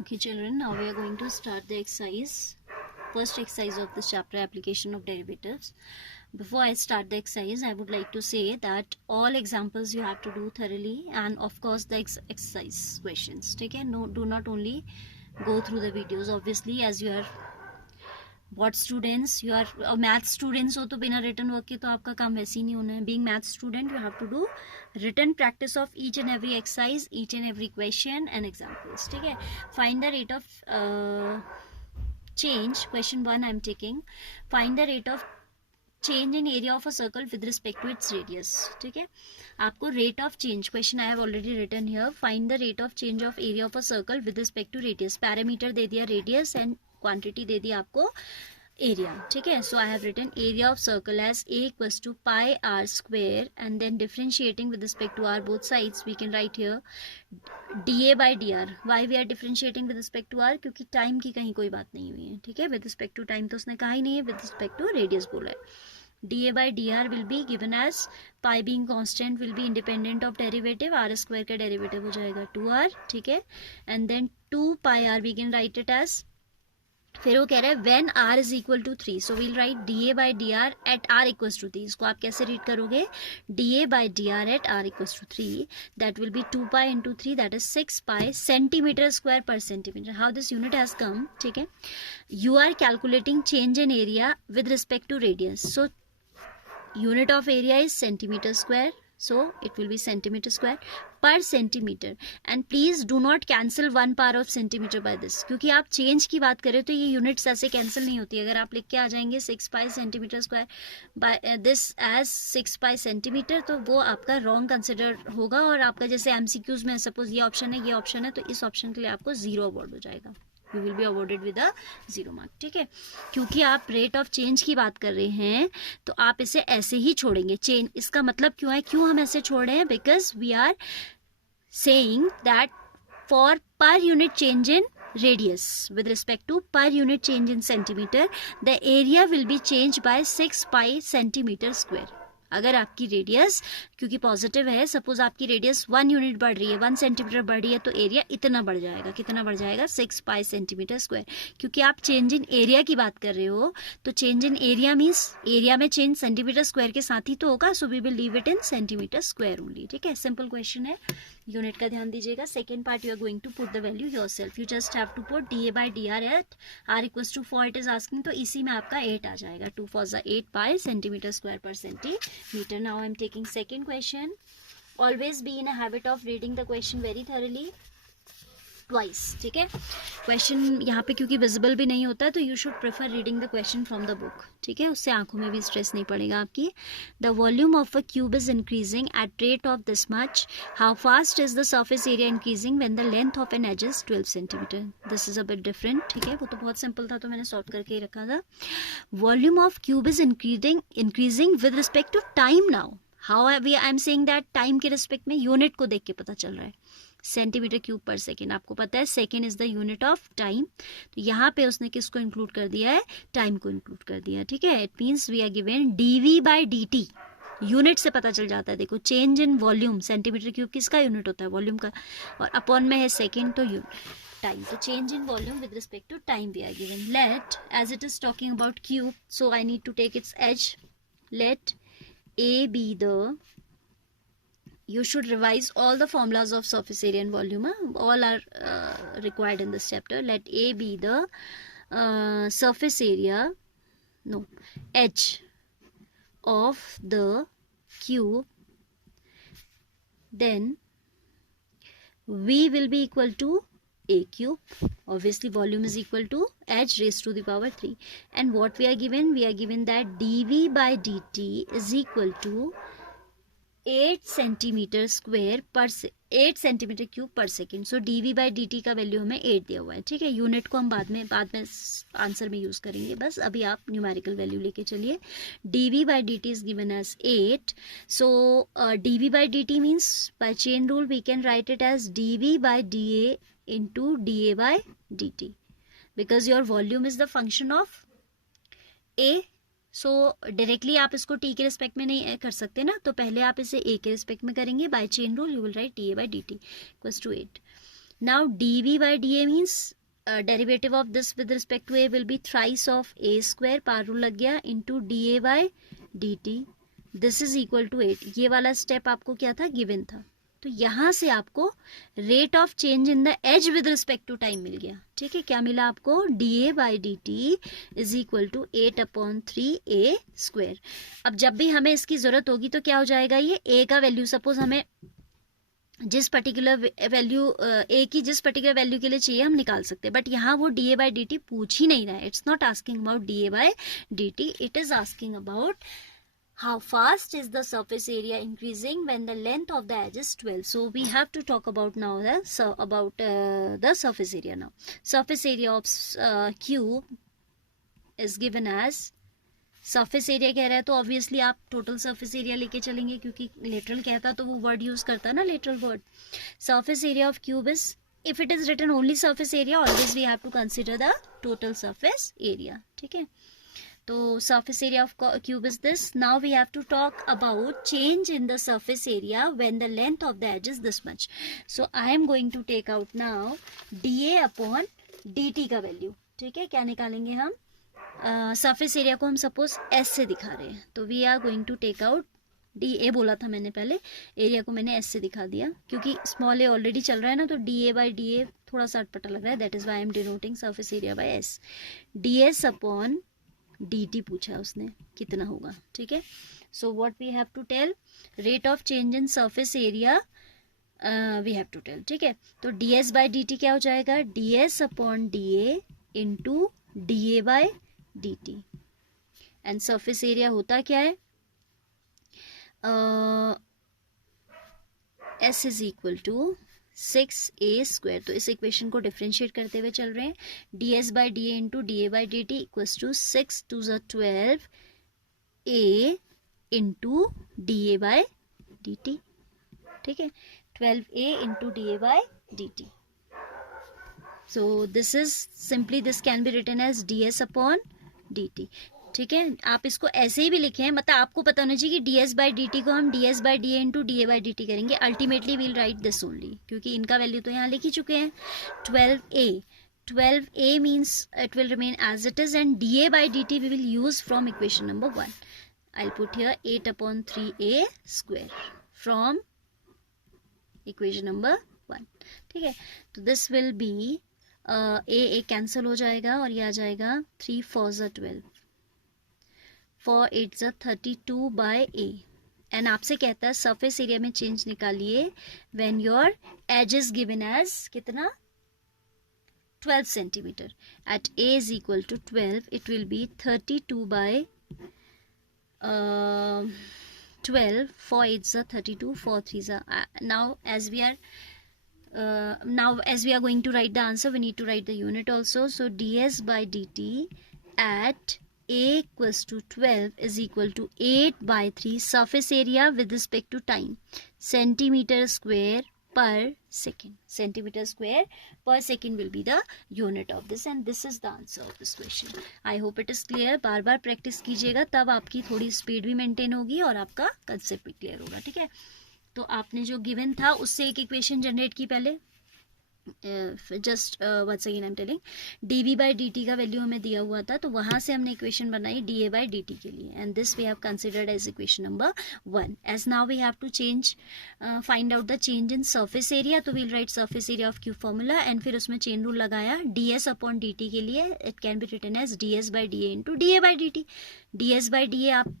Okay children, now we are going to start the exercise, first exercise of this chapter, application of derivatives. Before I start the exercise, I would like to say that all examples you have to do thoroughly, and of course the exercise questions. Okay, no, do not only go through the videos. Obviously, as you are what students, you are math students हो तो बिना written work के तो आपका काम वैसे ही नहीं होना है. Being math student, you have to do written practice of each and every exercise, each and every question and examples. ठीक है. Find the rate of change. Question 1 I am taking. Find the rate of change in area of a circle with respect to its radius. ठीक है. आपको rate of change, question I have already written here. Find the rate of change of area of a circle with respect to radius. Parameter दे दिया radius and quantity दे दिया आपको area. ठीक है. So I have written area of circle as a equals to pi r square, and then differentiating with respect to r both sides, we can write here dA by dr. Why we are differentiating with respect to r? क्योंकि time की कहीं कोई बात नहीं हुई है. ठीक है. with respect to टाइम तो उसने कहा ही नहीं है, with respect to radius बोला है. dA by dr will be given as pi being constant will be independent of derivative, r square का derivative हो जाएगा 2r. ठीक है. and then 2 pi r we can write it as, फिर वो कह रहा है when r is equal to 3, so we'll write dA by dr at r equals to 3. इसको आप कैसे रीड करोगे? dA by dr at r equals to 3, that will be 2 pi into 3, that is 6 pi centimetre square per centimetre. How this unit has come? ठीक है. You are calculating change in area with respect to radius, so unit of area is centimeter square, so it will be centimeter square per centimeter. And please do not cancel 1 power of centimeter by this, क्योंकि आप change की बात करें तो ये units ऐसे cancel नहीं होती. अगर आप लिख के आ जाएंगे 6 pi centimetre square by this edge 6 pi centimetre, तो वो आपका रॉन्ग कंसिडर होगा. और आपका जैसे एमसीक्यूज में सपोज ये ऑप्शन है, ये ऑप्शन है, तो इस ऑप्शन के लिए आपको 0 अवार्ड हो जाएगा. You will be awarded with a 0 mark. ठीक है. क्योंकि आप रेट ऑफ चेंज की बात कर रहे हैं तो आप इसे ऐसे ही छोड़ेंगे. चेंज इसका मतलब क्यों है, क्यों हम ऐसे छोड़ रहे हैं? Because we are saying that for per unit change in radius with respect to per unit change in centimeter, the area will be changed by 6 pi centimeter square. अगर आपकी रेडियस, क्योंकि पॉजिटिव है, सपोज आपकी radius 1 unit बढ़ रही है, 1 centimetre बढ़ रही है, तो एरिया इतना बढ़ जाएगा. कितना बढ़ जाएगा? 6 पाई सेंटीमीटर स्क्वायर. क्योंकि आप चेंज इन एरिया की बात कर रहे हो, तो change in area means area में चेंज सेंटीमीटर स्क्वायर के साथ ही तो होगा. So we will leave it in centimetre square only. ठीक है. सिंपल क्वेश्चन है, यूनिट का ध्यान दीजिएगा. Second part you are going to put the value yourself. You just have to put dA by dr at r equals to 4 it is asking, तो इसी में आपका 8 आ जाएगा. 2 4 8 पाई centimetre square per centimetre. Now I am taking second question. Always be in a habit of reading the question very thoroughly twice. ठीक है. Question यहाँ पे क्योंकि विजिबल भी नहीं होता है, तो you should prefer reading the question from the book. ठीक है. उससे आंखों में भी स्ट्रेस नहीं पड़ेगा आपकी. The volume of a cube is increasing at rate of this much. How fast is the surface area increasing when the length of an edge is 12 centimetre. This is a bit different. ठीक है. वो तो बहुत simple था, तो मैंने solve करके ही रखा था. Volume of cube is increasing with respect to time. Now how I am saying that? Time के रिस्पेक्ट में, यूनिट को देख के पता चल रहा है. सेंटीमीटर क्यूब पर सेकेंड, आपको पता है second is the unit of time, तो यहाँ पे उसने किसको इंक्लूड कर दिया है? टाइम को इंक्लूड कर दिया. ठीक है. It means we are given dV by dt. Unit से पता चल जाता है. देखो, change in volume, centimetre cube किसका यूनिट होता है? वॉल्यूम का. और अपॉन में है सेकेंड, तो टाइम. तो change in volume with respect to time we are given. Let, as it is talking about cube, so I need to take its edge. Let A be the, you should revise all the formulas of surface area and volume. All are required in this chapter. Let A be the surface area, no, edge of the cube. Then V will be equal to A cube. Obviously volume is equal to edge raised to the power 3. And what we are given? We are given that dV by dt is equal to 8 centimetre square पर 8 centimetre cube पर second. So dV by dt का value हमें 8 दिया हुआ है. ठीक है. Unit को हम बाद में आंसर में यूज करेंगे. बस अभी आप न्यूमेरिकल वैल्यू लेके चलिए. dV by dt is given as 8. So dV by dt means by chain rule we can write it as dV by dA into dA by dt, because your volume is the function of A. So directly आप इसको t के respect में नहीं कर सकते ना, तो पहले आप इसे A के रिस्पेक्ट में करेंगे. By chain rule you will write dA by dt equals to 8. Now dv by dA means derivative of this with respect to a will be thrice of a square, power rule लग गया, into dA by dt, this is equal to 8. ये वाला step आपको क्या था, given था. तो यहाँ से आपको rate of change in the edge with respect to time मिल गया. ठीक है, क्या मिला आपको, dA by dt is equal to 8/3a square. अब जब भी हमें इसकी जरूरत होगी तो क्या हो जाएगा, ये a का वैल्यू सपोज हमें जिस पर्टिकुलर वैल्यू a की जिस पर्टिकुलर वैल्यू के लिए चाहिए हम निकाल सकते हैं, बट यहाँ वो dA by dt पूछ ही नहीं रहा है. It's not asking about dA by dt, it is asking about how fast is the surface area increasing when the length of the edge is 12. So we have to talk about now the surface area now. Surface area of cube is given as, surface area कह रहा है तो obviously आप total surface area लेके चलेंगे, क्योंकि lateral कहता तो वो word use करता ना, lateral word. Surface area of cube is, if it is written only surface area, always we have to consider the total surface area. ठीक है, तो surface area of cube is this. Now we have to talk about change in the surface area when the length of the edge is this much. So I am going to take out now dA upon dt का value. ठीक है, क्या निकालेंगे हम, surface area को हम suppose s से दिखा रहे हैं, तो we are going to take out dA बोला था मैंने पहले, एरिया को मैंने s से दिखा दिया क्योंकि स्मॉल a ऑलरेडी चल रहा है ना, तो dA by dA थोड़ा सा अटपटा लग रहा है, that is why I am denoting surface area by s. ds upon dt पूछा उसने कितना होगा. ठीक है, so what we have to tell, rate of change in surface area we have to tell. ठीक है, तो ds बाय dt क्या हो जाएगा, ds upon dA into dA by dt. And surface area होता क्या है, s is equal to 6a square. तो इस इक्वेशन को डिफ्रेंशिएट करते हुए चल रहे हैं, ds by D A into D A by D T equals to 6 2 12 a into D A by D T. ठीक है, 12a into D A by D T. So this is simply, this can be written as ds upon D T. ठीक है, आप इसको ऐसे ही भी लिखें, मतलब आपको पता होना चाहिए कि ds बाई डी टी को हम ds by D A into D A by D T करेंगे. Ultimately we'll write this only, क्योंकि इनका वैल्यू तो यहाँ लिख ही चुके हैं. 12a means it will remain as it is, and da by D T we will use from equation number 1. I put here 8/3a square from equation number 1. ठीक है, तो this will be a cancel हो जाएगा और ये आ जाएगा 3 4 12, 4 8 32 bye a. And आपसे कहता है सरफेस एरिया में चेंज निकालिए when your edge is given as कितना, 12 centimetre. At a is equal to 12 it will be 32 by 12, 4 8 32, 4 3 now as we are going to write the answer, we need to write the unit also. So ds by dt at a equals to 12 is equal to 8 by 3 surface area with respect to time, centimeter square per second. Centimeter square per second will be the unit of this, and this is the answer of this question. I hope it is clear. Bar bar practice कीजिएगा, तब आपकी थोड़ी speed भी maintain होगी और आपका concept भी clear होगा. ठीक है, तो आपने जो गिवन था उससे एक इक्वेशन जनरेट की पहले. Just once again I am telling, dv by dt का वैल्यू हमें दिया हुआ था, तो वहां से हमने इक्वेशन बनाई da बाई dt के लिए, and this we have considered as equation number 1. As now we have to change find out the change in surface area, तो we'll write surface area of cube formula, and फिर उसमें chain rule लगाया ds upon dt के लिए. It can be written as ds by da into da by dt. ds by da आप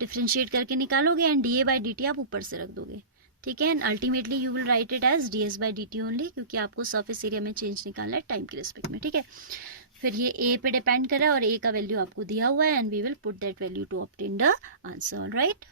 differentiate करके निकालोगे and da by dt आप ऊपर से रख दोगे. ठीक है, and ultimately you will write it as ds by D T only, क्योंकि आपको सरफेस एरिया में चेंज निकालना है टाइम के रिस्पेक्ट में. ठीक है, फिर ये a पे डिपेंड कर रहा है और a का वैल्यू आपको दिया हुआ है, and we will put that value to obtain the answer. Alright.